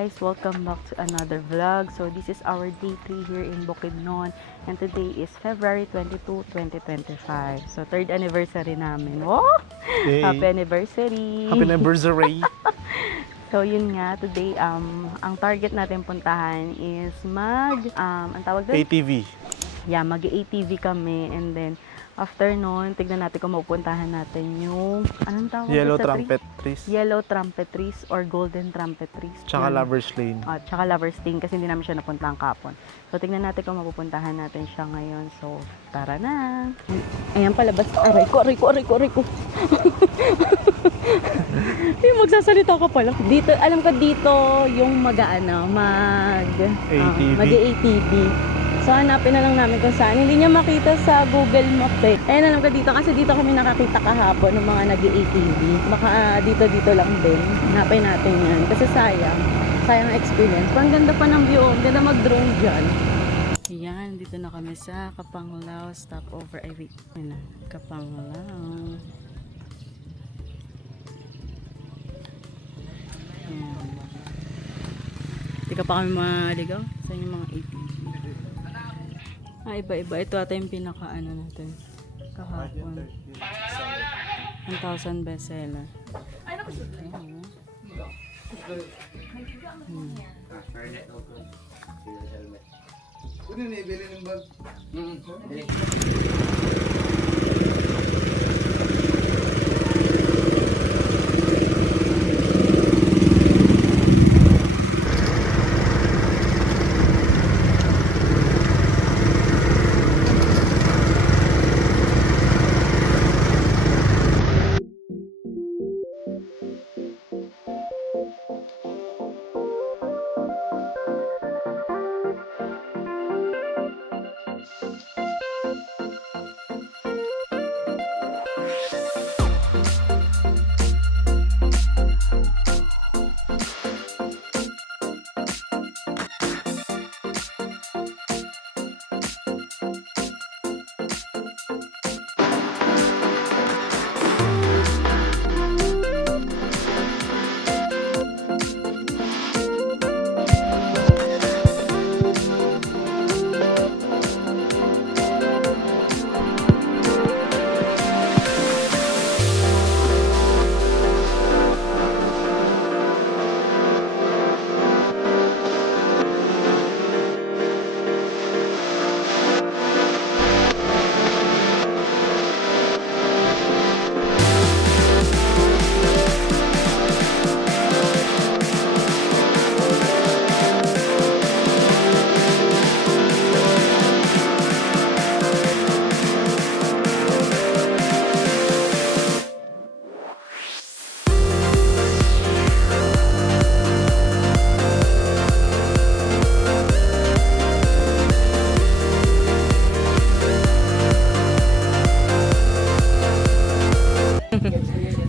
guys, welcome back to another vlog. So this is our day 3 here in Bukidnon and today is February 22, 2025. So third anniversary namin. Wow! Yay. Happy anniversary! Happy anniversary! So yun nga, today ang target natin puntahan is ang tawag doon? ATV. Yeah, mag-ATV kami and then after nun, tignan natin kung mapupuntahan natin yung, anong tawag Yellow sa trumpet trees. Yellow trumpet trees or golden trumpet trees. Tsaka Yan. Lover's Lane. Tsaka Lover's Lane kasi hindi namin siya napuntahan kapon. So, tignan natin kung mapupuntahan natin siya ngayon. So, tara na. Ayan, palabas. Aray ko. Yung magsasalita ka pala. Dito, alam ko dito yung ATV. mag-ATV. So, hanapin na lang namin kung saan. Hindi niya makita sa Google Map eh. Ayan, alam ko dito kasi dito kami nakakita kahapon ng mga nag-ATV. Baka dito lang din. Hanapin natin yan. Kasi sayang ang experience. Ang ganda pa ng view. Ang ganda mag-drone dyan. Ayan, dito na kami sa Kapanglao stopover. Ay, wait. Ayan na, Kapanglao. Hindi ka pa kami maligaw sa inyong mga ATV. Iba-iba. Ito ata yung pinaka-ano natin. Kahapon. 1,000 bestseller.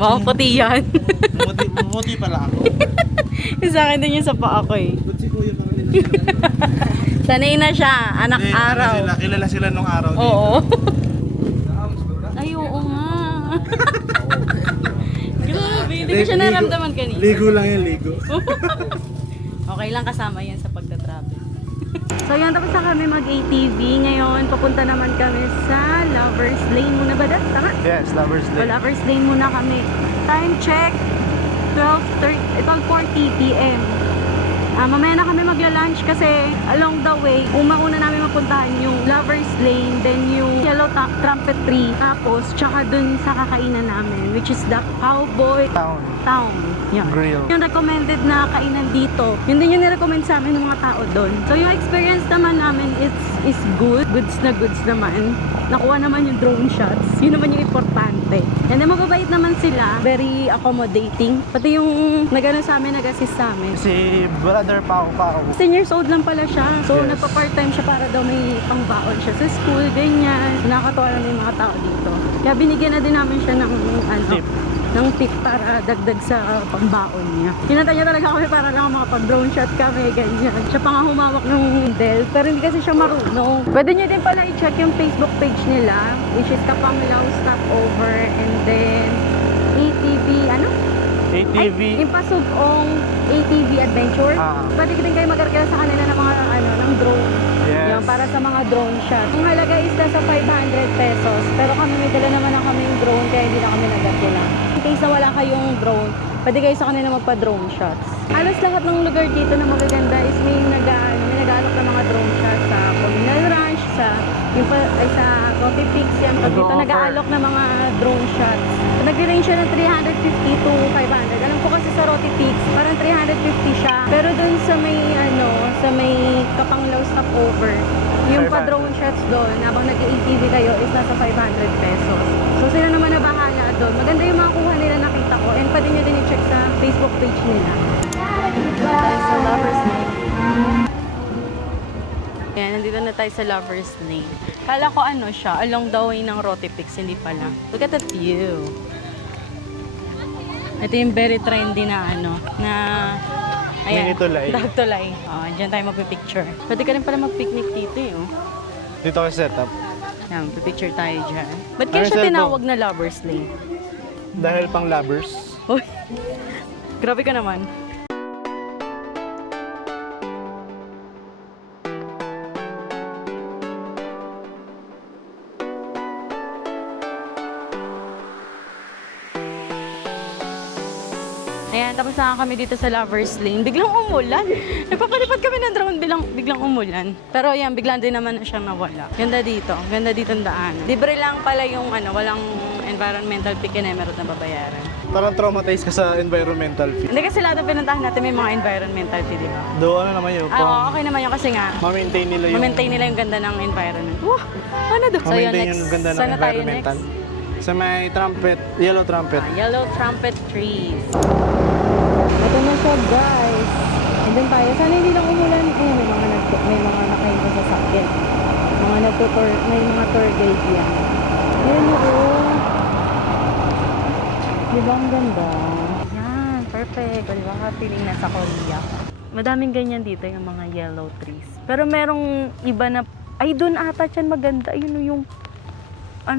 Baka puti yan. Mabuti pala ako. Sa akin din yung sa paa ko eh. Ba't si Kuya parang nila? Sanay na siya, anak araw. Kilala sila nung araw dito. Oo. Ay, oo nga. Grabe, hindi ko siya naramdaman kanina. Ligo lang yan, ligo. Okay lang, kasama yan sa pagta-travel. So yun, tapos na kami mag-ATV. Ngayon, papunta naman kami sa Lover's Lane muna ba dad? Tama? Yes, Lover's So, Lane. Lover's Lane muna kami. Time check, 12:40 p.m. Mamaya na kami magla-lunch kasi along the way, una namin mapuntahan yung Lover's Lane, then yung Yellow Trumpet Tree, tapos tsaka dun sa kakainan namin, which is the Cowboy Town. Yan. Grill. Yung recommended na kainan dito, yun din yung nirecommend sa amin ng mga tao doon. So yung experience naman namin is good. Goods na goods naman. Nakuha naman yung drone shots. Yun naman yung importante. And then mababait naman sila. Very accommodating. Pati yung nagano sa amin, nag-assist sa amin. Si Brother Pao. 10 years old lang pala siya. So Yes. nagpa-part-time siya para daw may pangbaon siya sa school, ganyan. Nakakatawa naman yung mga tao dito. Kaya binigyan na din namin siya ng Tip. ng tip para dagdag sa pambaon niya. Kinanta niya talaga kami para lang makapag-drone shot kami, ganyan. Siya pa nga humawak ng Del, pero hindi kasi siya marunong. Pwede niyo din pala i-check yung Facebook page nila, which is Kapanglao Stopover, and then ATV, ATV. Ay, impasubong ATV adventure. Ah. Pwede din kayo mag-arkila sa kanila ng mga ng drone. Yes. Yung para sa mga drone shot. Ang halaga is nasa 500 pesos. Pero kami may dala naman na kaming drone kaya hindi na kami nag-arkila. In case na wala kayong drone, pwede kayo sa kanila magpa-drone shots. Halos lahat ng lugar dito na magaganda is may nag-aalok ng mga drone shots sa Communal Ranch, sa Rocky Peaks yan. Pag dito Nag-o-offer. nag-aalok ng mga drone shots. Nag-range siya ng 350 to 500. Alam ko kasi sa Rocky Peaks, parang 350 siya. Pero dun sa may Kapanglaw stopover, yung 500. pa-drone shots doon, habang nag-ATV kayo, is nasa 500 pesos. So sila naman na bahala doon. Maganda yung makuha nila, nakita ko. And pwede nyo din i-check sa Facebook page nila. Tayo sa Lover's Lane. Ayan, nandito na tayo sa Lover's Lane. Kala ko ano siya, along the way ng Rocky Peaks, hindi pala. Look at that view. Ito yung very trendy na Mini tulay. Dagtulay. Diyan tayo magpipicture. Pwede ka rin pala mag-picnic dito eh. Oh. Dito ka setup. Yan, magpipicture tayo dyan. Ba't kaya Ano, siya sir, tinawag na Lover's Lane? Dahil pang lovers. Uy, grabe ka naman. Ayan, tapos na kami dito sa Lover's Lane. Biglang umulan. Nagpapalipad kami ng drone, biglang umulan. Pero ayan, biglang din naman na siyang nawala. Ganda dito. Ganda dito ang daan. Libre lang pala yung walang environmental fee na meron na babayaran. Parang traumatized ka sa environmental fee. Hindi kasi lahat ng pinuntahan natin may mga environmental fee, di ba? Do ano naman yun? Okay naman yun kasi nga, Ma-maintain nila yung... ma-maintain nila yung ganda ng environment. Wow! Ano doon? Ma-maintain yung ganda ng Sana tayo environmental. next. Sa may trumpet, yellow trumpet. Yellow trumpet trees. Ito na siya, guys. Andun tayo. Sana hindi lang umulan. May mga nakahinto sa sakyan. May mga tour guide yan. Ayan o. Di ba ang ganda? Yan, perfect. Di ba feeling nasa Korea? Madaming ganyan dito yung mga yellow trees. Pero merong iba na, ay doon ata dyan maganda. Ayun o yung,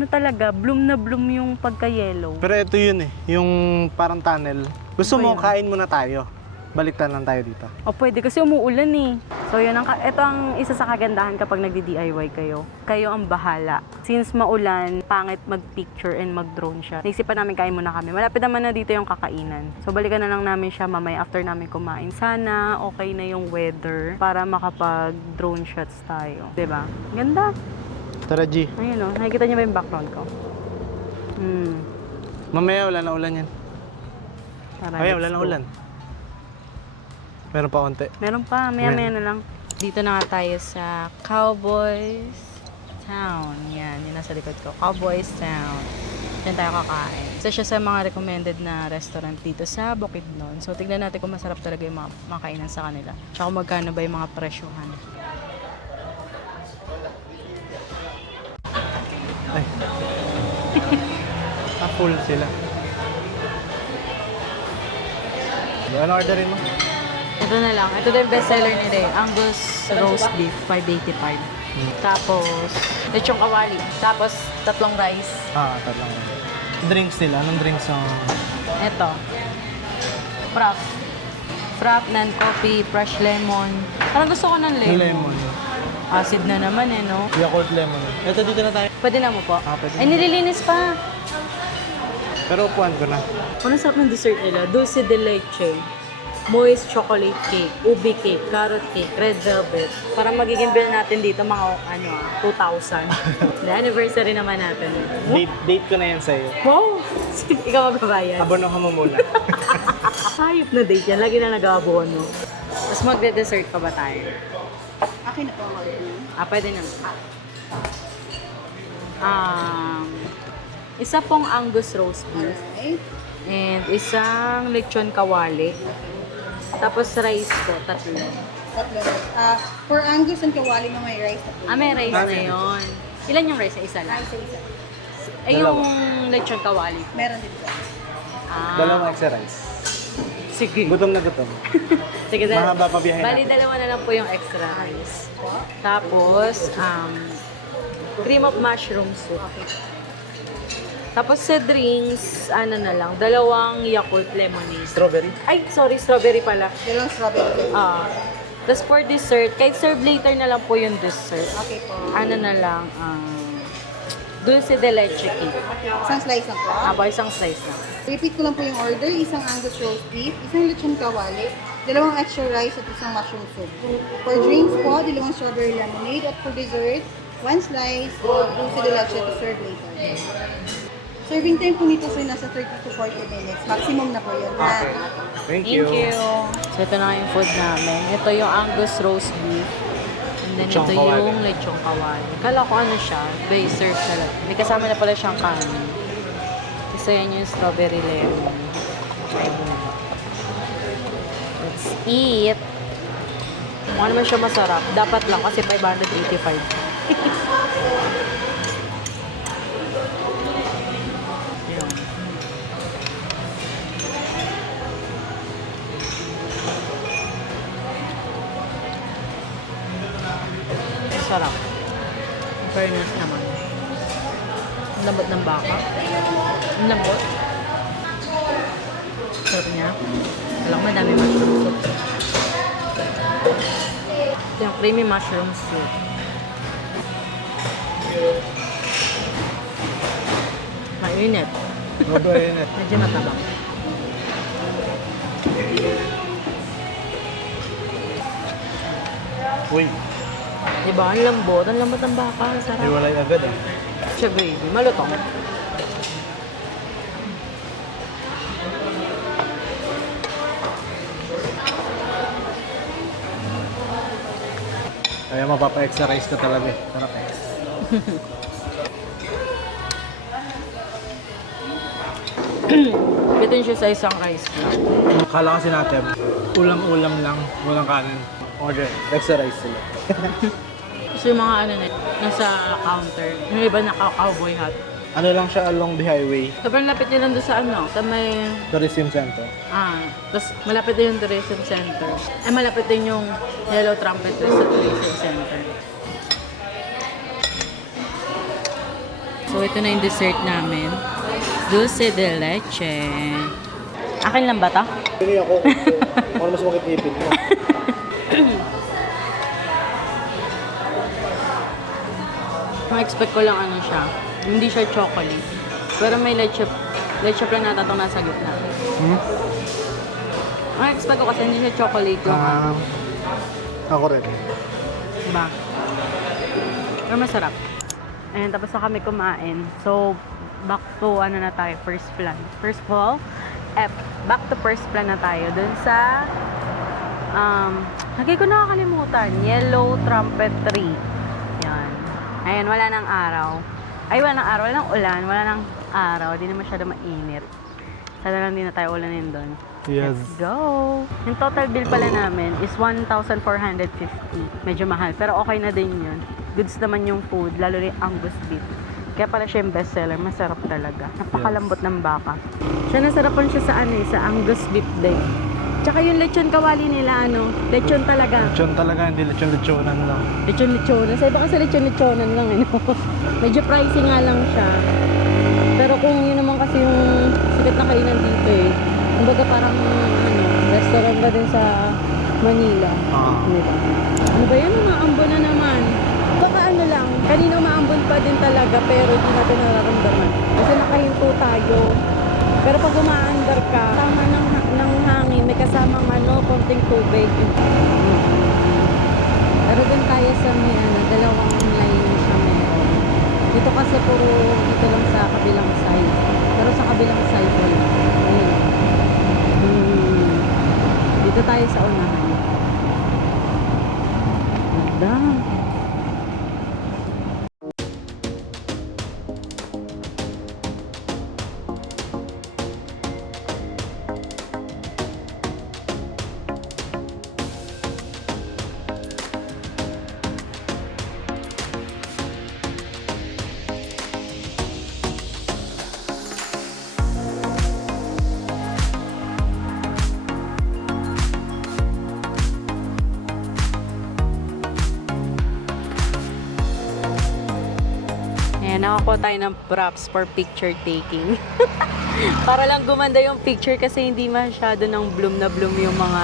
talaga, bloom na bloom yung pagka-yellow. Pero ito yun eh, yung parang tunnel. Gusto Ano mo, ba yun? kain muna tayo. Baliktad lang tayo dito. O pwede kasi umuulan eh. So yun, ito ang isa sa kagandahan kapag nagdi-DIY kayo. Kayo ang bahala. Since maulan, pangit mag-picture and mag-drone shot. Naisipan namin kain muna kami. Malapit naman na dito yung kakainan. So balikan na lang namin siya mamaya after namin kumain. Sana okay na yung weather para makapag-drone shots tayo. 'Di ba? Ganda. Tara, G. Ayun o, nakikita niyo ba yung background ko? Mamaya wala na ulan yan. Tara, Ay, let's wala na go. ulan. Meron pa konti. Meron pa, maya-maya na lang. Dito na nga tayo sa Cowboys Town. Yan, yun nasa likod ko. Cowboys Town. Diyan tayo kakain. Isa siya sa mga recommended na restaurant dito sa Bukidnon. So, tignan natin kung masarap talaga yung mga makainan sa kanila. Tsaka magkano ba yung mga presyuhan. Ay. Full sila. Ano orderin mo? Ito na lang. Ito din bestseller nila eh. Angus roast beef, 585. Tapos, lechong kawali. Tapos, tatlong rice. Tatlong. Drinks nila. Anong drinks ang... Ito. Frap. Frap, non-coffee, fresh lemon. Parang gusto ko ng lemon. Lemon. Acid na naman eh, no? Yakult lemon. Ito dito na tayo. Pwede na mo po? Pwede. Ay, nililinis pa. Pero upuan ko na. Ano sarap ng dessert nila? Dulce de leche, moist chocolate cake, ubi cake, carrot cake, red velvet. Parang magiging bill natin dito mga 2,000. The anniversary naman natin. Date ko na yan sa'yo. Wow! Ikaw magbabayad. Abono ka mo muna. Hayop na date yan. Lagi na nag-aabono. Tapos magde-dessert pa ba tayo? Akin na po ang order niyo. Pwede naman. Isa pong Angus roast beef. Okay. And isang lechon kawali. Tapos rice po, tatlo. Tatlo. For Angus and Kawali mo may rice na po. May rice na yun. Ilan yung rice? Isa lang. Rice isa. Yung lechon kawali. Meron din po. Dalawang extra rice. Sige. Gutom na gutom. Sige, Mahaba pa biyahe bali, natin. dalawa na lang po yung extra rice. Tapos, cream of mushroom soup. Tapos sa drinks, ano na lang, dalawang Yakult lemonade. Strawberry? Ay, sorry, strawberry pala. Dalawang strawberry. Ah. Tapos for dessert, kahit serve later na lang po yung dessert. Okay po. Ano na lang, dulce de leche cake. Isang slice lang po. Aba, isang slice lang. Repeat ko lang po yung order. Isang Angus roast beef, isang lechon kawali, dalawang extra rice at isang mushroom soup. For drinks po, dalawang strawberry lemonade. At for dessert, one slice of dulce de leche to serve later. Serving time po nito sir, nasa 30 to 40 minutes. Maximum na po yun. Ha? Thank you. So, ito na yung food namin. Ito yung Angus roast beef. And then Lechong ito kawali. yung lechong kawali. Kala ko ano siya, baser salad. May kasama na pala siyang kanin. Isa yan yung strawberry lemon. Try mo na. Let's eat. Mukha naman siya masarap. Dapat lang kasi 585. Yun. Sarap. In fairness naman. Ang lambot ng baka. Ang lambot. Sarap niya. Alam mo, madami mushroom soup. Ito yung creamy mushroom soup. Mainit. Mabayan na. Medyo matabang. Uy, Diba? Ang lambot. Ang lambot ng baka. Ang sarap. hiwalay agad ah. Siya gravy. Malutong. Kaya mapapa-exercise ka talaga eh. Sarap eh. Bitin siya sa isang rice lang. Akala kasi natin, ulam-ulam lang, walang kanin. Order, extra rice sila. Kasi yung mga ano na, nasa counter. Yung iba naka-cowboy hat. Ano lang siya along the highway, Sobrang lapit nila doon sa ano, sa may... tourism center. Tapos malapit din yung tourism center. Malapit din yung Yellow Trumpet sa tourism center. So, ito na yung dessert namin. Dulce de leche. Akin lang ba to? Pili ako, para mas makitipid mo. Ma-expect ko lang ano siya. Hindi siya chocolate. Pero may leche planata itong nasa gitna. Ma-expect ko kasi hindi siya chocolate yung ano. Ako rin. Diba? Pero masarap. Ayan, tapos na kami kumain. So, back to ano na tayo, first plan. First of all, back to first plan na tayo. Dun sa, lagi ko nakakalimutan, Yellow Trumpet Tree. Yan. Ayan, wala nang araw. Ay, wala nang araw, wala nang ulan, wala nang araw. Di na masyado mainit. Sana lang din na tayo ulanin doon. Yes. Let's go! Yung total bill pala namin is 1,450. Medyo mahal, pero okay na din yun. Goods naman yung food, lalo na yung Angus beef. Kaya pala siya yung bestseller, masarap talaga. Napakalambot ng baka. Siya nasarapan siya sa ano sa Angus beef din. Tsaka yung lechon kawali nila, lechon talaga. Lechon talaga, hindi lechon-lechonan lang. Lechon-lechonan. Sa iba kasi lechon-lechonan lang, Medyo pricey nga lang siya. Pero kung yun naman kasi yung sikat na kainan dito kumbaga parang restaurant ba din sa Manila. Diba? Ano ba yan? Umaambon na naman. Baka ano lang, kanina umaambon pa din talaga pero hindi natin nararamdaman. Kasi nakahinto tayo. Pero pag umaandar ka, tama ng hangin, may kasamang konting tubig. Pero dun tayo sa may dalawang line siya meron. Dito kasi puro dito lang sa kabilang side. Pero sa kabilang side wala. Ayan. Dito tayo sa unahan. Ganda. Ayan, nakakuha tayo ng props for picture taking. Para lang gumanda yung picture kasi hindi masyado ng bloom na bloom yung mga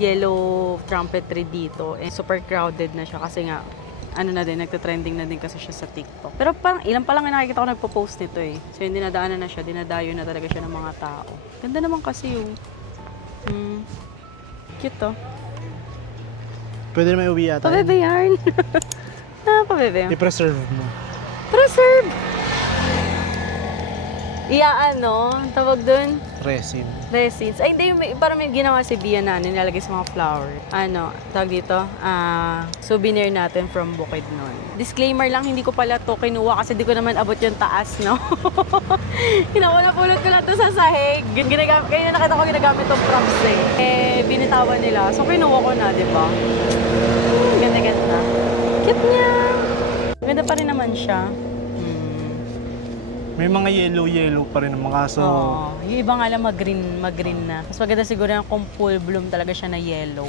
yellow trumpet tree dito. And super crowded na siya kasi nga, ano na din, nagtatrending na din kasi siya sa TikTok. Pero parang ilan pa lang yung nakikita ko nagpo-post nito eh. So yung dinadaanan na siya, dinadayo na talaga siya ng mga tao. Ganda naman kasi yung... cute to. Pwede na may uwi yata. Pabebe yarn. Pabebe. I-preserve mo. Preserve! Ano, tawag dun? Resin. Resins. Ay, hindi, parang may ginawa si Bia na nilalagay sa mga flower. Ano, tawag dito? Souvenir natin from Bukidnon. Disclaimer lang, hindi ko pala to kinuha kasi di ko naman abot yung taas, no? Napulot ko na to sa sahig. Kaya nakita ko ginagamit tong props binitawan nila. So, kinuha ko na, di ba? Ganda-ganda. Cute niya. Ganda pa rin naman siya. May mga yellow pa rin naman kaso. Yung iba nga lang mag-green na. Mas maganda siguro yung kung full bloom talaga siya na yellow.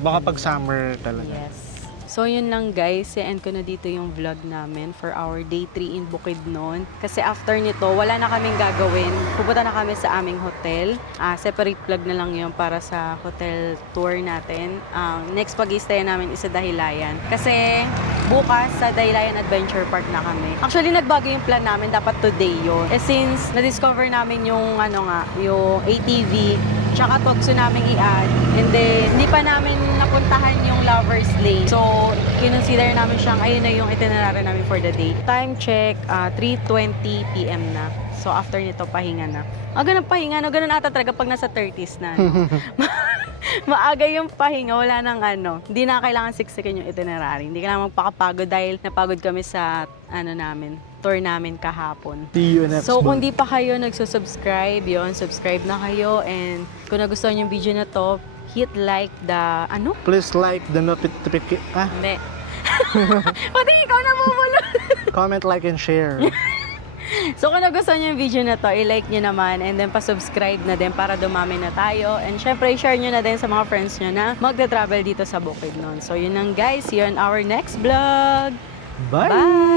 Baka pag summer talaga. Yes. So yun lang guys, i-end ko na dito yung vlog namin for our day 3 in Bukidnon. Kasi after nito, wala na kaming gagawin. Pupunta na kami sa aming hotel. Separate vlog na lang yun para sa hotel tour natin. Next pag-i-stay namin is sa Dahilayan. Kasi bukas sa Dahilayan Adventure Park na kami. Actually, nagbago yung plan namin. Dapat today yun. Since na-discover namin yung, yung ATV, tsaka Tokso namin i-add. And then, hindi pa namin napuntahan yung Lover's Lane. So, kinonsider namin siyang, ayun na yung itinerary namin for the day. Time check, 3:20 p.m. na. So, after nito, pahinga na. Ganun pahinga, no? Ganun ata talaga pag nasa 30s na. No? Maaga yung pahinga, wala nang Hindi na kailangan siksikin yung itinerary. Hindi kailangan magpakapagod dahil napagod kami sa, tour namin kahapon. See you next So, kung month. di pa kayo nagsusubscribe, subscribe na kayo. And kung nagustuhan yung video na to, hit like the, Please like the notification. Hindi. Pati ikaw na bubulot. Comment, like, and share. So, kung nagustuhan nyo yung video na to, i-like nyo naman and then pa-subscribe na din para dumami na tayo. And syempre, i-share nyo na din sa mga friends nyo na magta-travel dito sa Bukidnon. So, yun lang guys. See you on our next vlog. Bye! Bye!